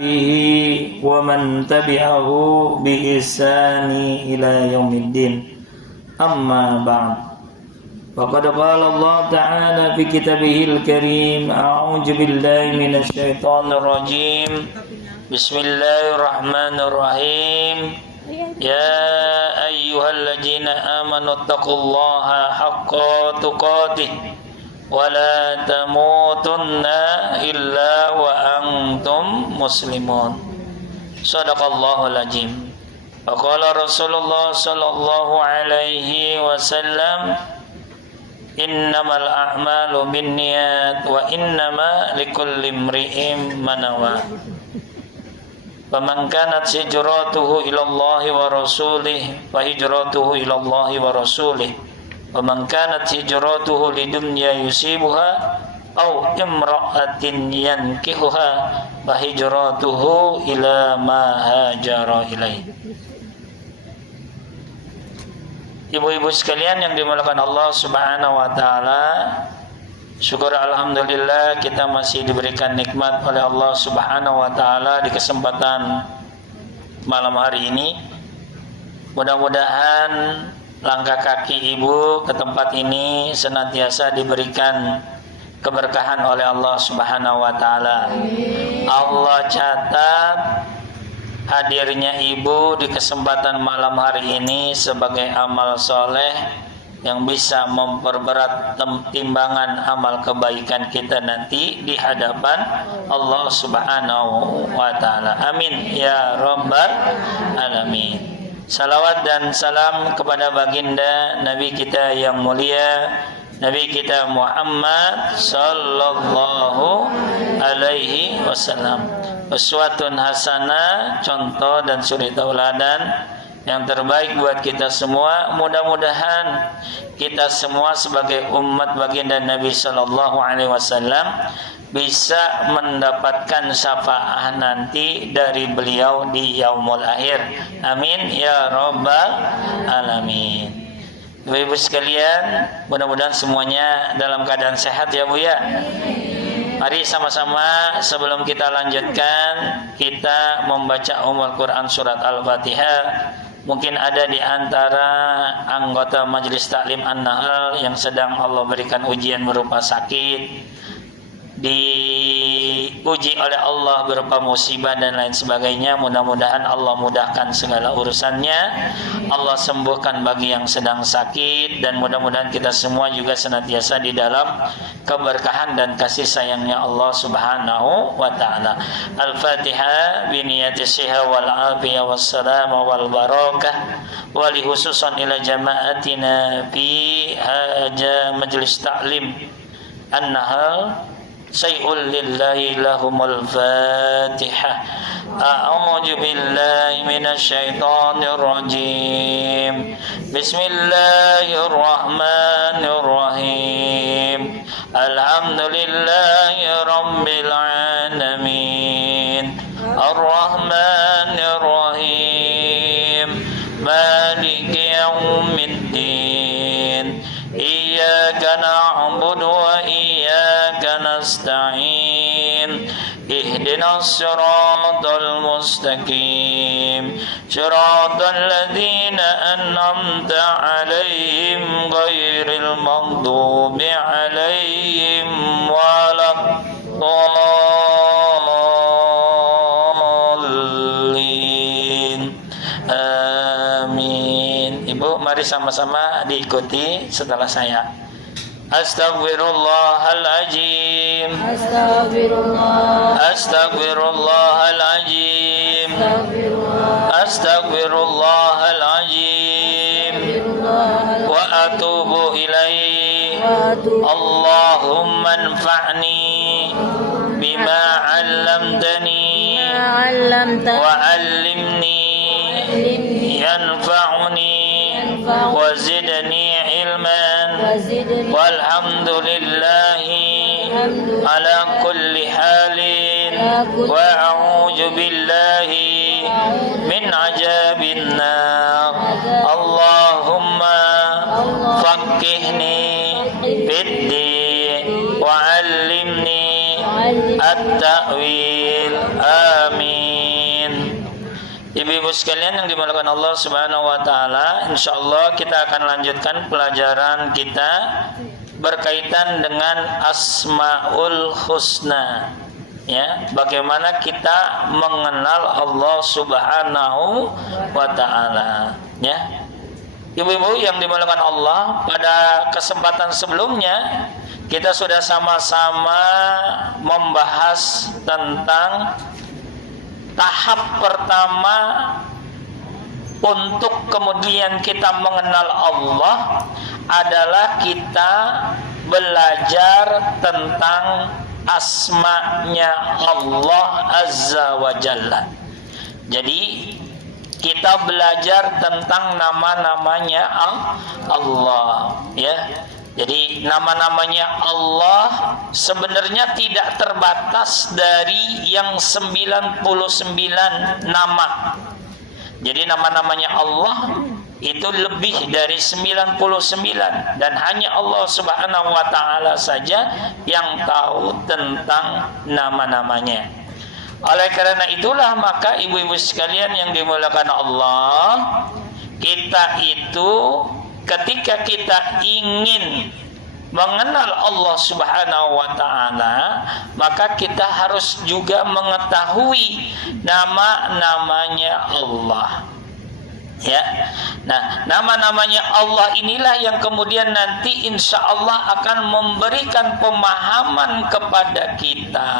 ومن تبعه بإحسان إلى يوم الدين أما بعد فقد قال الله تعالى في كتابه الكريم أعوذ بالله من الشيطان الرجيم بسم الله الرحمن الرحيم يا أيها الذين آمنوا اتقوا الله حق تقاته ولا تموتن إلا وأنتم مسلمون صدق الله العظيم وقال رسول الله صلى الله عليه وسلم إنما الأعمال بالنيات وإنما لكل امرئ ما نوى فمن كانت هجرته إلى الله ورسوله فهجرته إلى الله ورسوله ومن كانت هجرته لدنيا يصيبها أو امرأة ينكحها فهجرته إلى ما هاجر إليه. Ibu-ibu sekalian yang dimuliakan Allah Subhanahu wa taala, syukur alhamdulillah kita masih diberikan nikmat oleh Allah Subhanahu wa taala di kesempatan malam hari ini. Mudah-mudahan langkah kaki ibu ke tempat ini senantiasa diberikan keberkahan oleh Allah Subhanahu wa taala. Allah catat hadirnya ibu di kesempatan malam hari ini sebagai amal soleh yang bisa memperberat timbangan amal kebaikan kita nanti di hadapan Allah Subhanahu wa taala. Amin ya rabbal alamin. Salawat dan salam kepada baginda Nabi kita yang mulia, Nabi kita Muhammad sallallahu alaihi wasallam. Uswatun hasanah, contoh dan suri tauladan yang terbaik buat kita semua. Mudah-mudahan kita semua sebagai umat baginda Nabi sallallahu alaihi wasallam bisa mendapatkan syafaat nanti dari beliau di yaumul akhir. Amin ya rabbal alamin. Ibu-ibu sekalian, mudah-mudahan semuanya dalam keadaan sehat ya Bu ya. Mari sama-sama sebelum kita lanjutkan, kita membaca Quran surat Al-Fatihah. Mungkin ada di antara anggota Majelis Taklim An-Nahl yang sedang Allah berikan ujian berupa sakit, diuji oleh Allah berupa musibah dan lain sebagainya. Mudah-mudahan Allah mudahkan segala urusannya, Allah sembuhkan bagi yang sedang sakit, dan mudah-mudahan kita semua juga senantiasa di dalam keberkahan dan kasih sayangnya Allah Subhanahu wa ta'ala. Al-Fatihah biniyati siha wal afiyah was salam wal barakah wa li khususan ila jama'atina fi haja Majelis Taklim An-Nahl. Sayyul lillahi lahumul fatihah. A'udzu billahi minasy syaithanir rajim. Bismillahirrahmanirrahim. Alhamdulillahi rabbil alamin. Ar-Rahmanir Rahim. Maliki yaumiddin. Iyyaka na'budu wa iyyaka nasta'in. Ihdinas siratal mustaqim. Siratal ladzina an'amta 'alaihim ghairil maghdubi 'alaihim waladdallin. Amin. Ibu, mari sama-sama diikuti setelah saya. Astaghfirullahaladzim. Astaghfirullahaladzim. Astaghfirullahaladzim. Wa atubu ilaih. Allahumma anfa'ni bima 'allamtani wa 'allimni yanfa'uni wa zidni ilman. Walhamdulillahi ala kulli halin wa a'udzu billahi min ajabin nar. Allahumma faqihni fid-din wa 'allimni at-ta'wil. Amin. Ibu-ibu sekalian yang dimuliakan Allah Subhanahu wa taala, insyaallah kita akan lanjutkan pelajaran kita berkaitan dengan Asmaul Husna. Ya, bagaimana kita mengenal Allah Subhanahu wa taala, ya. Ibu-ibu yang dimuliakan Allah, pada kesempatan sebelumnya kita sudah sama-sama membahas tentang tahap pertama untuk kemudian kita mengenal Allah adalah kita belajar tentang asma-Nya Allah Azza wa Jalla. Jadi kita belajar tentang nama-namanya Allah, ya. Jadi nama-namanya Allah sebenarnya tidak terbatas dari yang 99 nama. Jadi nama-namanya Allah itu lebih dari 99 dan hanya Allah Subhanahu wa taala saja yang tahu tentang nama-namanya. Oleh karena itulah maka ibu-ibu sekalian yang dimuliakan Allah, kita itu ketika kita ingin mengenal Allah Subhanahu wa taala, maka kita harus juga mengetahui nama-namanya Allah. Ya. Nah, nama-namanya Allah inilah yang kemudian nanti insya Allah akan memberikan pemahaman kepada kita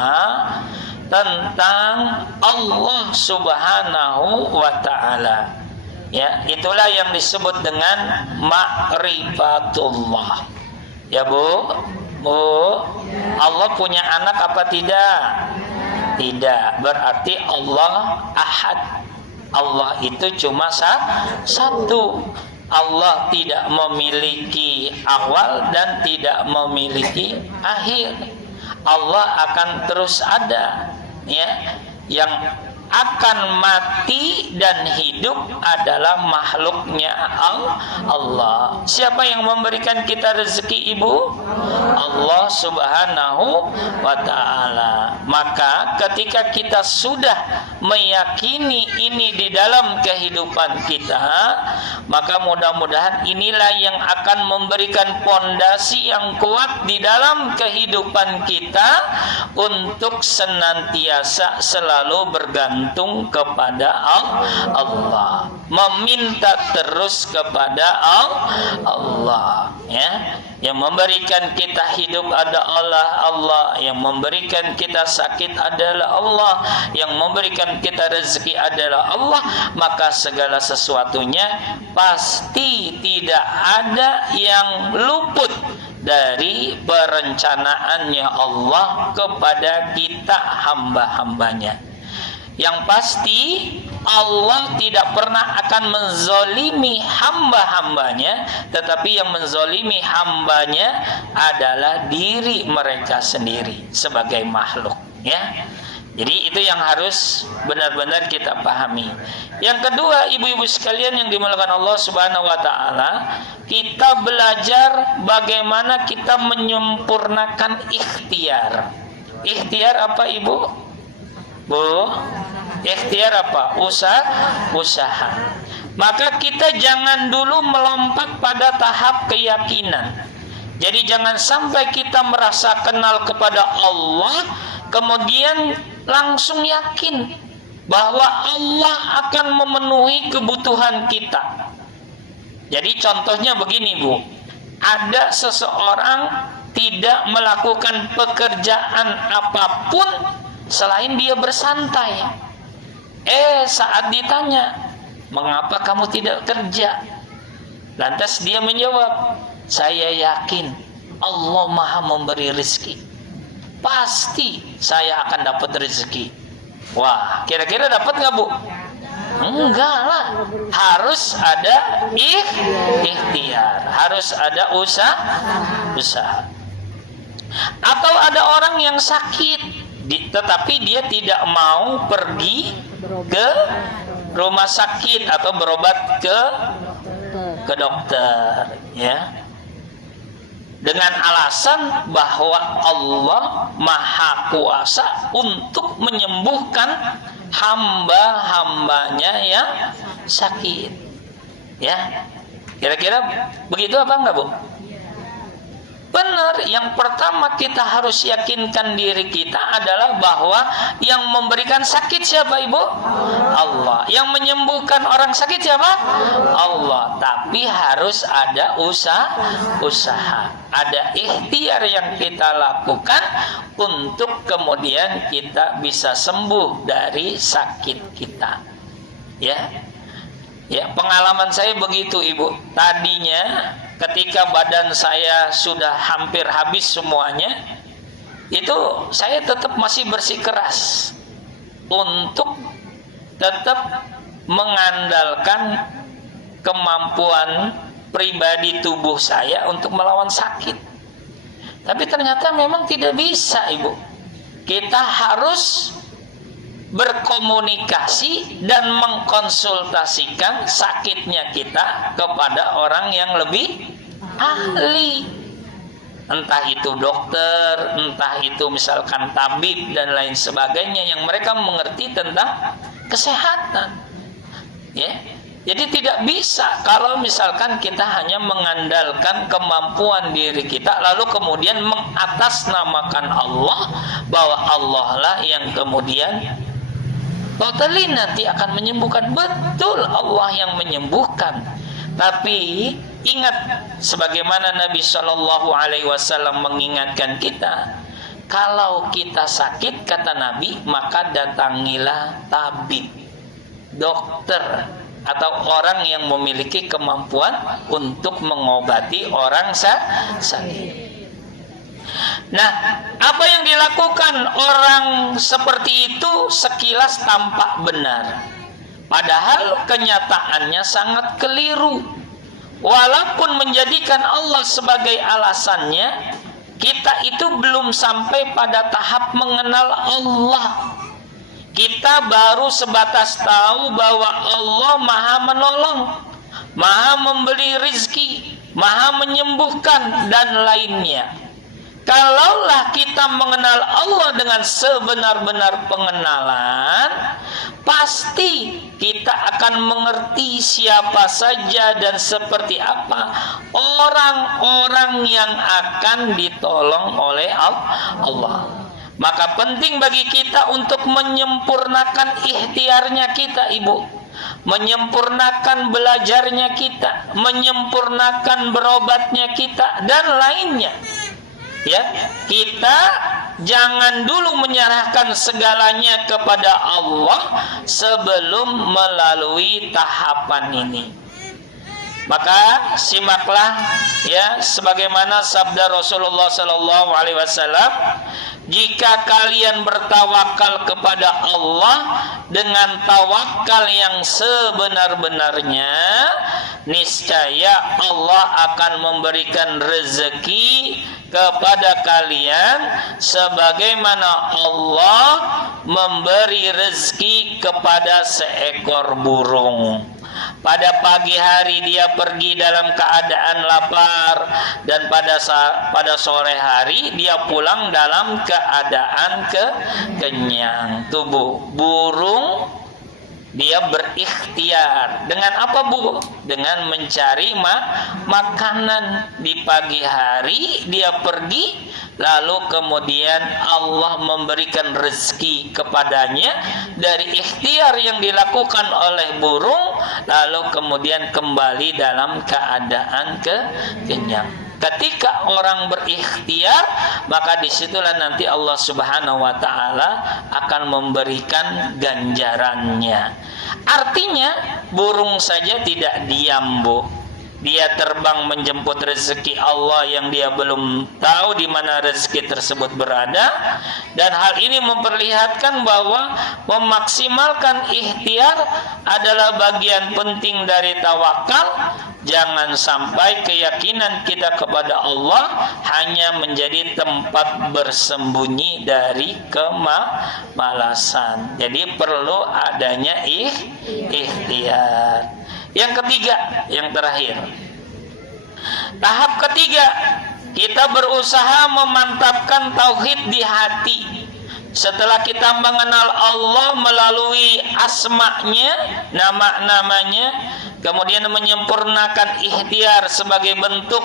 tentang Allah Subhanahu wa taala. Ya, itulah yang disebut dengan ma'rifatullah. Ya, Bu. Allah punya anak apa tidak? Tidak. Berarti Allah Ahad. Allah itu cuma satu. Allah tidak memiliki awal dan tidak memiliki akhir. Allah akan terus ada, ya. Yang akan mati dan hidup adalah makhluknya Allah. Siapa yang memberikan kita rezeki, Ibu? Allah Subhanahu wa taala. Maka ketika kita sudah meyakini ini di dalam kehidupan kita, maka mudah-mudahan inilah yang akan memberikan pondasi yang kuat di dalam kehidupan kita untuk senantiasa selalu bergantung kepada Allah, meminta terus kepada Allah, ya. Yang memberikan kita hidup adalah Allah, yang memberikan kita sakit adalah Allah, yang memberikan kita rezeki adalah Allah. Maka segala sesuatunya pasti tidak ada yang luput dari perencanaannya Allah kepada kita hamba-hambanya. Yang pasti Allah tidak pernah akan menzolimi hamba-hambanya, tetapi yang menzolimi hambanya adalah diri mereka sendiri sebagai makhluk, ya. Jadi itu yang harus benar-benar kita pahami. Yang kedua, ibu-ibu sekalian yang dimuliakan Allah Subhanahu wa taala, kita belajar bagaimana kita menyempurnakan ikhtiar. Ikhtiar apa, Ibu? Bu, ikhtiar apa? Usaha. Maka kita jangan dulu melompat pada tahap keyakinan. Jadi jangan sampai kita merasa kenal kepada Allah, kemudian langsung yakin bahwa Allah akan memenuhi kebutuhan kita. Jadi contohnya begini, Bu. Ada seseorang tidak melakukan pekerjaan apapun selain dia bersantai. Saat ditanya, mengapa kamu tidak kerja? Lantas dia menjawab, saya yakin Allah Maha memberi rezeki. Pasti saya akan dapat rezeki. Wah, kira-kira dapat nggak, Bu? Enggak lah. Harus ada ikhtiar, harus ada usaha. Atau ada orang yang sakit, tetapi dia tidak mau pergi ke rumah sakit atau berobat ke dokter, ya, dengan alasan bahwa Allah Maha Kuasa untuk menyembuhkan hamba-hambanya yang sakit. Ya, kira-kira begitu apa enggak, Bu? Benar. Yang pertama kita harus yakinkan diri kita adalah bahwa yang memberikan sakit siapa, Ibu? Allah. Yang menyembuhkan orang sakit siapa? Allah. Tapi harus ada usaha. Ada ikhtiar yang kita lakukan untuk kemudian kita bisa sembuh dari sakit kita. Ya, pengalaman saya begitu, Ibu. Tadinya ketika badan saya sudah hampir habis semuanya, itu saya tetap masih bersikeras untuk tetap mengandalkan kemampuan pribadi tubuh saya untuk melawan sakit. Tapi ternyata memang tidak bisa, Ibu. Kita harus berkomunikasi dan mengkonsultasikan sakitnya kita kepada orang yang lebih ahli, entah itu dokter, entah itu misalkan tabib dan lain sebagainya yang mereka mengerti tentang kesehatan. Ya, jadi tidak bisa kalau misalkan kita hanya mengandalkan kemampuan diri kita lalu kemudian mengatasnamakan Allah bahwa Allah lah yang kemudian totally nanti akan menyembuhkan. Betul, Allah yang menyembuhkan. Tapi ingat, sebagaimana Nabi Shallallahu Alaihi Wasallam mengingatkan kita, kalau kita sakit, kata Nabi, maka datangilah tabib, dokter, atau orang yang memiliki kemampuan untuk mengobati orang sakit. Nah, apa yang dilakukan orang seperti itu sekilas tampak benar, padahal kenyataannya sangat keliru. Walaupun menjadikan Allah sebagai alasannya, kita itu belum sampai pada tahap mengenal Allah. Kita baru sebatas tahu bahwa Allah Maha menolong, Maha memberi rizki, Maha menyembuhkan, dan lainnya. Kalaulah kita mengenal Allah dengan sebenar-benar pengenalan, pasti kita akan mengerti siapa saja dan seperti apa orang-orang yang akan ditolong oleh Allah. Maka penting bagi kita untuk menyempurnakan ikhtiarnya kita, Ibu, menyempurnakan belajarnya kita, menyempurnakan berobatnya kita, dan lainnya. Ya, kita jangan dulu menyerahkan segalanya kepada Allah sebelum melalui tahapan ini. Maka simaklah ya sebagaimana sabda Rasulullah sallallahu alaihi wasallam, jika kalian bertawakal kepada Allah dengan tawakal yang sebenar-benarnya, niscaya Allah akan memberikan rezeki kepada kalian sebagaimana Allah memberi rezeki kepada seekor burung. Pada pagi hari dia pergi dalam keadaan lapar, dan pada sore hari dia pulang dalam keadaan kenyang. Tubuh burung dia berikhtiar dengan apa, Bu? Dengan mencari makanan. Di pagi hari dia pergi, lalu kemudian Allah memberikan rezeki kepadanya dari ikhtiar yang dilakukan oleh burung, lalu kemudian kembali dalam keadaan kenyang. Ketika orang berikhtiar, maka disitulah nanti Allah Subhanahu wa Ta'ala akan memberikan ganjarannya. Artinya burung saja tidak diam, Bu. Dia terbang menjemput rezeki Allah yang dia belum tahu di mana rezeki tersebut berada. Dan hal ini memperlihatkan bahwa memaksimalkan ikhtiar adalah bagian penting dari tawakal. Jangan sampai keyakinan kita kepada Allah hanya menjadi tempat bersembunyi dari kemalasan. Jadi perlu adanya ikhtiar. Yang ketiga, yang terakhir, tahap ketiga, kita berusaha memantapkan tauhid di hati. Setelah kita mengenal Allah melalui asma-Nya, nama-namanya, kemudian menyempurnakan ikhtiar sebagai bentuk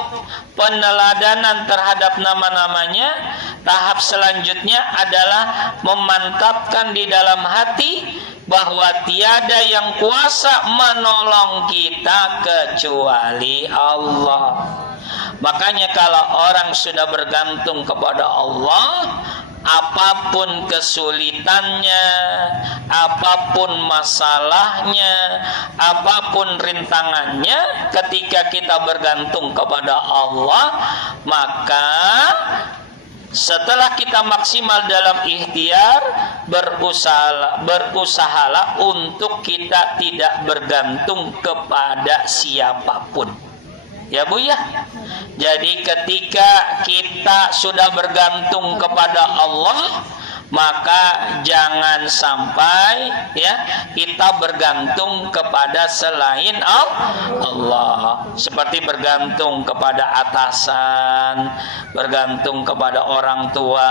peneladanan terhadap nama-namanya, tahap selanjutnya adalah memantapkan di dalam hati bahwa tiada yang kuasa menolong kita kecuali Allah. Makanya kalau orang sudah bergantung kepada Allah, apapun kesulitannya, apapun masalahnya, apapun rintangannya, ketika kita bergantung kepada Allah, maka setelah kita maksimal dalam ikhtiar, berusahalah untuk kita tidak bergantung kepada siapapun. Ya Bu ya. Jadi ketika kita sudah bergantung kepada Allah, maka jangan sampai ya kita bergantung kepada selain Allah, seperti bergantung kepada atasan, bergantung kepada orang tua,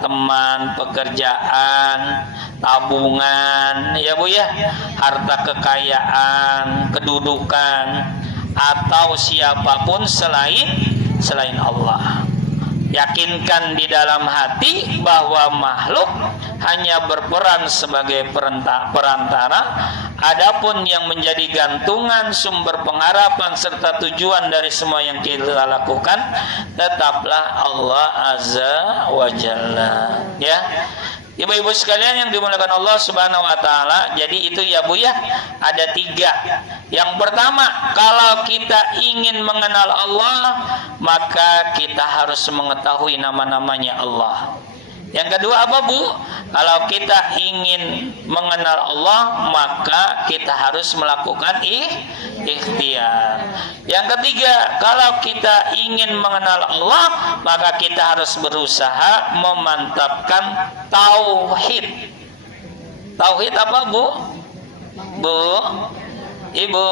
teman, pekerjaan, tabungan, ya Bu ya, harta kekayaan, kedudukan, atau siapapun selain Allah. Yakinkan di dalam hati bahwa makhluk hanya berperan sebagai perantara. Adapun yang menjadi gantungan, sumber pengharapan serta tujuan dari semua yang kita lakukan tetaplah Allah Azza wa Jalla. Ya. Ibu-ibu sekalian yang dimuliakan Allah Subhanahu wa taala, jadi itu ya Bu ya, ada 3. Yang pertama, kalau kita ingin mengenal Allah, maka kita harus mengetahui nama-namanya Allah. Yang kedua apa Bu? Kalau kita ingin mengenal Allah, maka kita harus melakukan ikhtiar. Yang ketiga, kalau kita ingin mengenal Allah, maka kita harus berusaha memantapkan tauhid. Tauhid apa Bu? Bu? Ibu?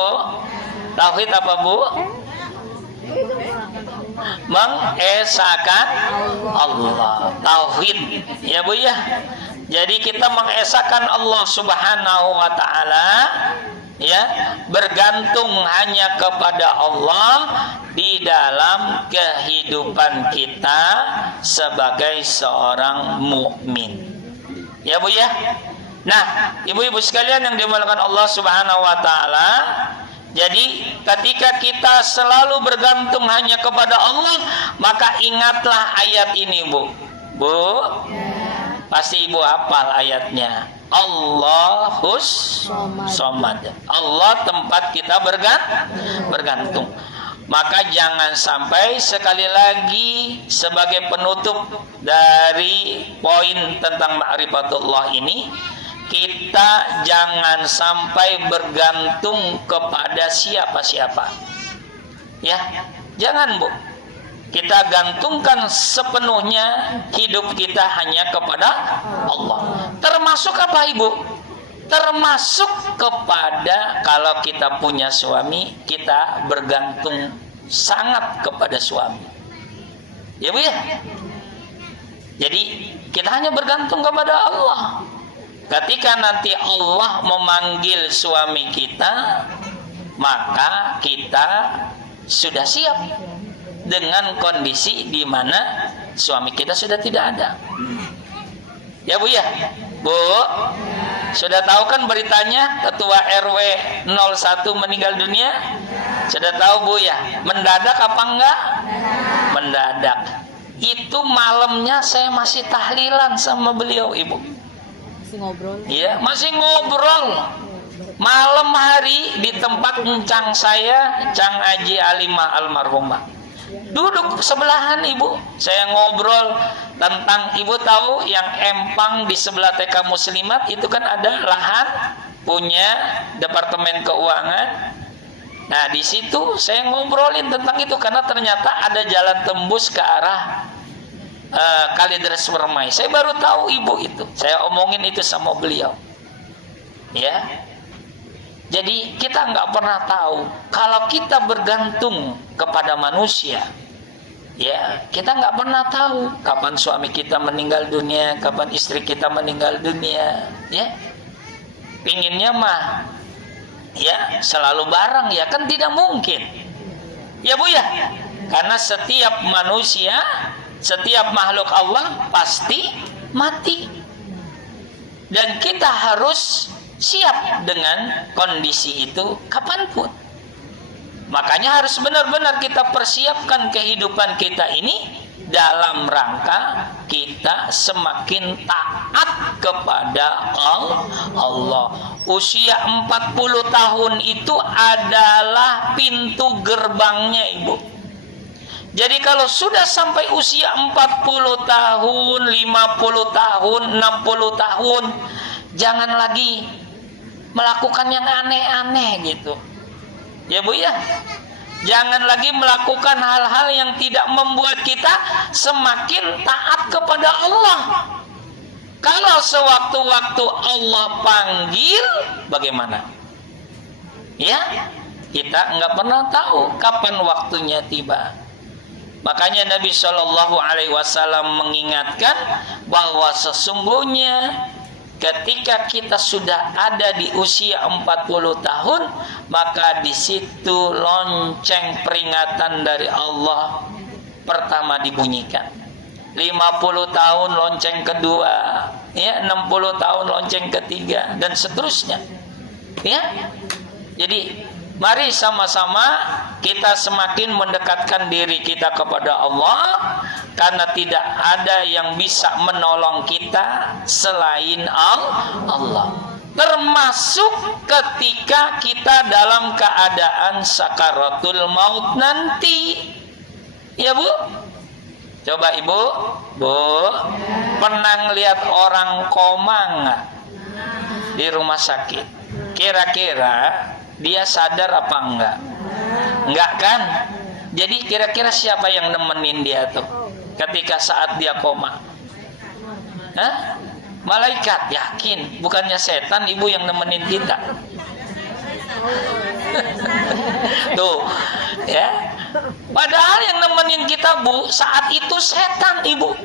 Tauhid apa Bu? Mengesahkan Allah, tauhid, ya Bu ya. Jadi kita mengesahkan Allah Subhanahu wa taala, ya, bergantung hanya kepada Allah di dalam kehidupan kita sebagai seorang mukmin. Ya Bu ya. Nah, ibu-ibu sekalian yang dimuliakan Allah Subhanahu wa taala, jadi ketika kita selalu bergantung hanya kepada Allah, maka ingatlah ayat ini Bu. Bu, pasti Ibu hafal ayatnya. Allahus Somad. Allah tempat kita bergantung. Maka jangan sampai, sekali lagi sebagai penutup dari poin tentang ma'rifatullah ini, kita jangan sampai bergantung kepada siapa-siapa. Ya, jangan Bu. Kita gantungkan sepenuhnya hidup kita hanya kepada Allah. Termasuk apa Ibu? Termasuk kepada kalau kita punya suami, kita bergantung sangat kepada suami. Ya Bu ya. Jadi kita hanya bergantung kepada Allah. Ketika nanti Allah memanggil suami kita, maka kita sudah siap dengan kondisi di mana suami kita sudah tidak ada. Ya Bu ya. Bu, sudah tahu kan beritanya ketua RW 01 meninggal dunia? Sudah tahu Bu ya? Mendadak apa enggak? Mendadak. Itu malamnya saya masih tahlilan sama beliau Ibu. Ngobrol. Iya, masih ngobrol. Malam hari di tempat encang saya, Cang Aji Alimah almarhumah. Duduk sebelahan Ibu. Saya ngobrol tentang, Ibu tahu yang empang di sebelah TK Muslimat itu kan ada lahan punya Departemen Keuangan. Nah, di situ saya ngobrolin tentang itu karena ternyata ada jalan tembus ke arah Kalideres Permai. Saya baru tahu Ibu itu. Saya omongin itu sama beliau. Ya. Jadi kita nggak pernah tahu kalau kita bergantung kepada manusia, Ya, kita nggak pernah tahu kapan suami kita meninggal dunia, kapan istri kita meninggal dunia. Ya, pinginnya mah, ya selalu bareng, ya kan tidak mungkin. Ya Bu ya, karena setiap manusia, setiap makhluk Allah pasti mati, dan kita harus siap dengan kondisi itu kapanpun. Makanya harus benar-benar kita persiapkan kehidupan kita ini dalam rangka kita semakin taat kepada Allah. Usia 40 tahun itu adalah pintu gerbangnya, Ibu. Jadi kalau sudah sampai usia 40 tahun, 50 tahun, 60 tahun, jangan lagi melakukan yang aneh-aneh gitu. Ya Bu ya, jangan lagi melakukan hal-hal yang tidak membuat kita semakin taat kepada Allah. Kalau sewaktu-waktu Allah panggil, bagaimana? Ya, kita nggak pernah tahu kapan waktunya tiba. Makanya Nabi Shallallahu Alaihi Wasallam mengingatkan bahwa sesungguhnya ketika kita sudah ada di usia 40 tahun, maka di situ lonceng peringatan dari Allah pertama dibunyikan. 50 tahun lonceng kedua, ya 60 tahun lonceng ketiga, dan seterusnya. Ya. Jadi mari sama-sama kita semakin mendekatkan diri kita kepada Allah, karena tidak ada yang bisa menolong kita selain Allah. Termasuk ketika kita dalam keadaan sakaratul maut nanti. Ya Bu? Coba Ibu, Bu, pernah ngelihat orang koma nggak di rumah sakit? Kira-kira dia sadar apa enggak? Enggak kan? Jadi kira-kira siapa yang nemenin dia tuh ketika saat dia koma? Hah? Malaikat, yakin? Bukannya setan, Ibu, yang nemenin kita? Tuh, ya. Padahal yang nemenin kita, Bu, saat itu setan, Ibu.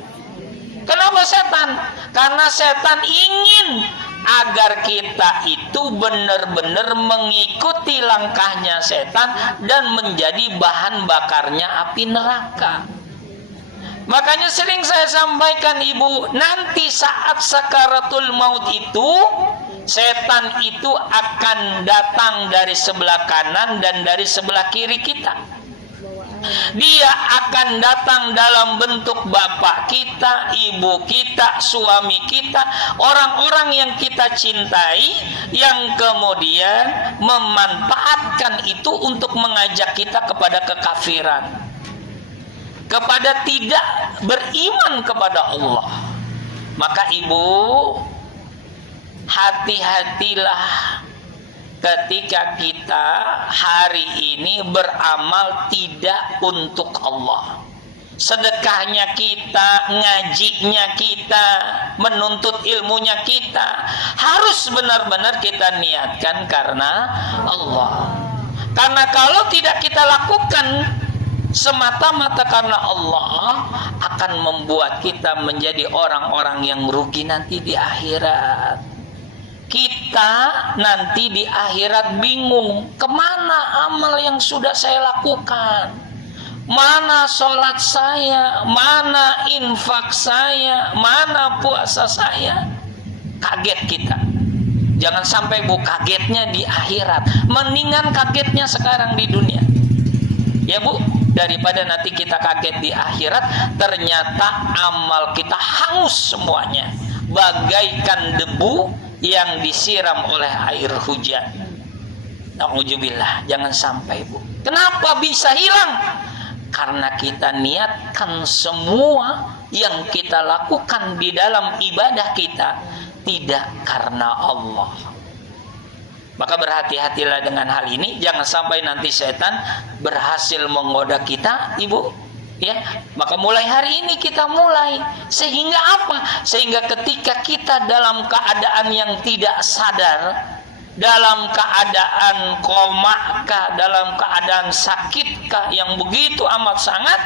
Kenapa setan? Karena setan ingin agar kita itu benar-benar mengikuti langkahnya setan dan menjadi bahan bakarnya api neraka. Makanya sering saya sampaikan, Ibu, nanti saat sakaratul maut itu, setan itu akan datang dari sebelah kanan dan dari sebelah kiri kita. Dia akan datang dalam bentuk bapak kita, ibu kita, suami kita, orang-orang yang kita cintai, yang kemudian memanfaatkan itu untuk mengajak kita kepada kekafiran, kepada tidak beriman kepada Allah. Maka Ibu, hati-hatilah ketika kita hari ini beramal tidak untuk Allah. Sedekahnya kita, ngajinya kita, menuntut ilmunya kita, harus benar-benar kita niatkan karena Allah. Karena kalau tidak kita lakukan semata-mata karena Allah, akan membuat kita menjadi orang-orang yang rugi nanti di akhirat. Kita nanti di akhirat bingung, kemana amal yang sudah saya lakukan, mana sholat saya, mana infak saya, mana puasa saya. Kaget kita. Jangan sampai Bu kagetnya di akhirat, mendingan kagetnya sekarang di dunia. Ya Bu, daripada nanti kita kaget di akhirat, ternyata amal kita hangus semuanya, bagaikan debu yang disiram oleh air hujan. Na'udzubillah, jangan sampai Bu. Kenapa bisa hilang? Karena kita niatkan semua yang kita lakukan di dalam ibadah kita tidak karena Allah. Maka berhati-hatilah dengan hal ini, jangan sampai nanti setan berhasil menggoda kita, Ibu. Ya, maka mulai hari ini kita mulai, sehingga apa? Sehingga ketika kita dalam keadaan yang tidak sadar, dalam keadaan komakah, dalam keadaan sakitkah yang begitu amat sangat,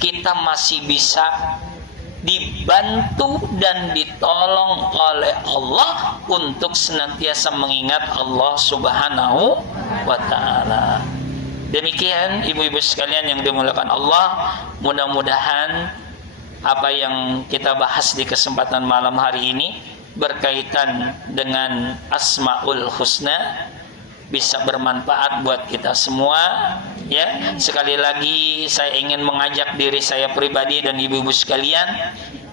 kita masih bisa dibantu dan ditolong oleh Allah untuk senantiasa mengingat Allah Subhanahu wa ta'ala. Demikian ibu-ibu sekalian yang dimuliakan Allah, mudah-mudahan apa yang kita bahas di kesempatan malam hari ini berkaitan dengan Asmaul Husna bisa bermanfaat buat kita semua, ya. Sekali lagi saya ingin mengajak diri saya pribadi dan ibu-ibu sekalian,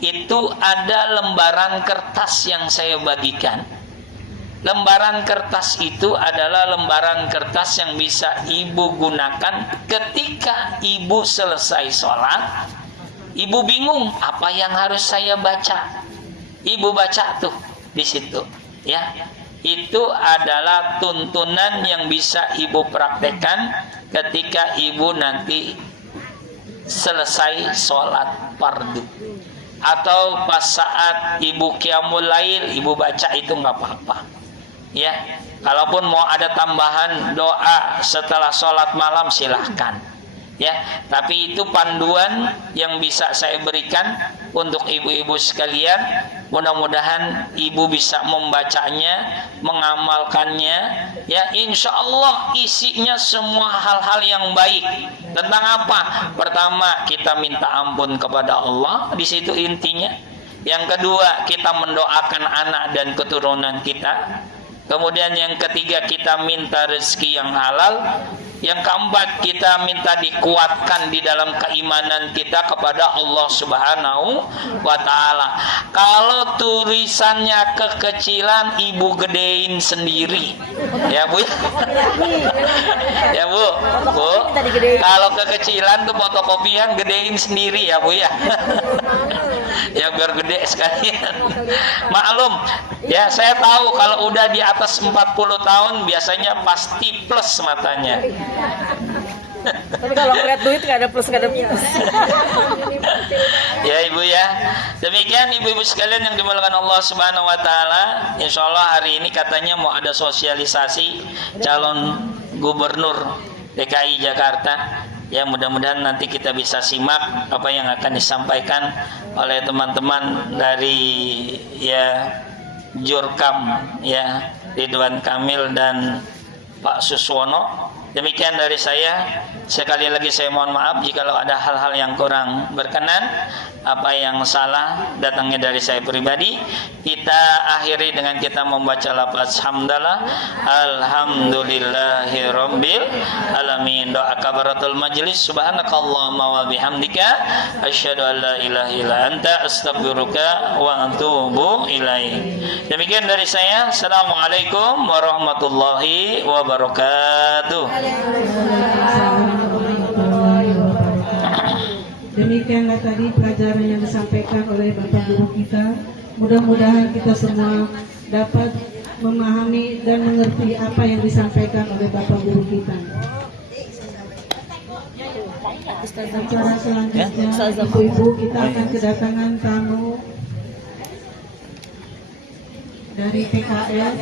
itu ada lembaran kertas yang saya bagikan. Lembaran kertas itu adalah lembaran kertas yang bisa ibu gunakan ketika ibu selesai sholat. Ibu bingung apa yang harus saya baca. Ibu baca tuh di situ, ya. Itu adalah tuntunan yang bisa ibu praktekkan ketika ibu nanti selesai sholat fardu, atau pas saat ibu qiyamul lail ibu baca itu nggak apa-apa, ya. Kalaupun mau ada tambahan doa setelah sholat malam silahkan, ya. Tapi itu panduan yang bisa saya berikan untuk ibu-ibu sekalian. Mudah-mudahan ibu bisa membacanya, mengamalkannya, ya. Insya Allah isinya semua hal-hal yang baik. Tentang apa? Pertama, kita minta ampun kepada Allah, di situ intinya. Yang kedua, kita mendoakan anak dan keturunan kita. Kemudian yang ketiga, kita minta rezeki yang halal. Yang keempat, kita minta dikuatkan di dalam keimanan kita kepada Allah Subhanahu wa ta'ala. Kalau tulisannya kekecilan, ibu gedein sendiri, ya Bu. Ya Bu, kalau kekecilan tuh fotokopian gedein sendiri, ya Bu, ya. Ya biar gede sekalian. Maklum, ya saya tahu kalau udah di atas 40 tahun biasanya pasti plus matanya. Tapi kalau ngeliat duit nggak ada plus, nggak ada minus. Ya Ibu, ya. Demikian ibu-ibu sekalian yang dimuliakan Allah Subhanahu wa ta'ala. Insya Allah hari ini katanya mau ada sosialisasi calon gubernur DKI Jakarta. Ya, mudah-mudahan nanti kita bisa simak apa yang akan disampaikan oleh teman-teman dari, ya, Jurkam, ya, Ridwan Kamil dan Pak Suswono. Demikian dari saya. Sekali lagi saya mohon maaf jika ada hal-hal yang kurang berkenan, apa yang salah datangnya dari saya pribadi. Kita akhiri dengan kita membaca lafaz hamdalah. Alhamdulillahirabbil alamin. Doa kafaratul majlis. Subhanakallahumma wa bihamdika asyhadu an la ilaha illa anta astaghfiruka wa atubu ilaik. Demikian dari saya. Assalamualaikum warahmatullahi wabarakatuh. Demikianlah tadi pelajaran yang disampaikan oleh Bapak Guru kita. Mudah-mudahan kita semua dapat memahami dan mengerti apa yang disampaikan oleh Bapak Guru kita. Acara selanjutnya, ibu-ibu, kita akan kedatangan tamu dari PKS.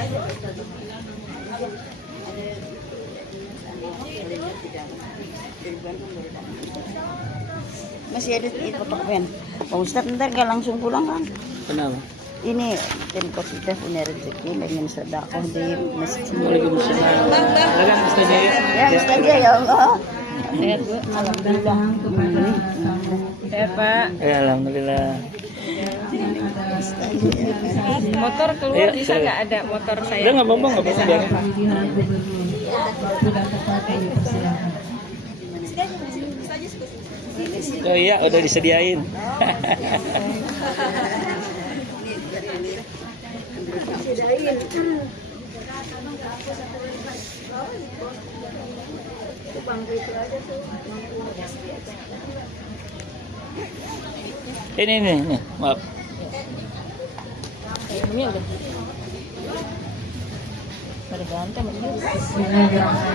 Masih ada di kotak pen. Pak Ustadz ntar gak langsung pulang kan? Kenapa? Ini tempat kita punya rezeki pengen sedekah di masjid. Waalaikumsalam. Silakan Ustaz ya. Ya Ustaz ya Allah. Sehat Bu. Alhamdulillah kepada tamu. Ya Pak. Ya, alhamdulillah. Motor keluar bisa nggak ada motor saya? Udah nggak apa-apa, nggak apa-apa. Pemilihan gubernur sudah tepat dipersilakan. Oh iya, udah disediain. Ini, maaf. Ini udah. Ada ganteng ini.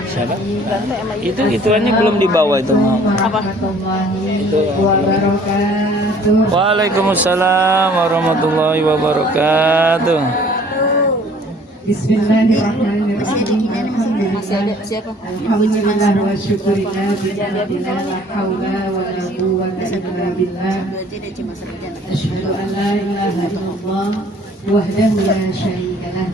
Siapa? Ganteng sama Itu ituannya belum dibawa itu mau. apa? Waalaikumsalam warahmatullahi wabarakatuh. Bismillahirrahmanirrahim. Masih ada siapa? Alhamdulillah wa syukurillah bila la haula wa la quwwata illa billah. Berarti dia cuma sarjana. Asyhadu an la ilaha illallah wahdahu la syarika lah.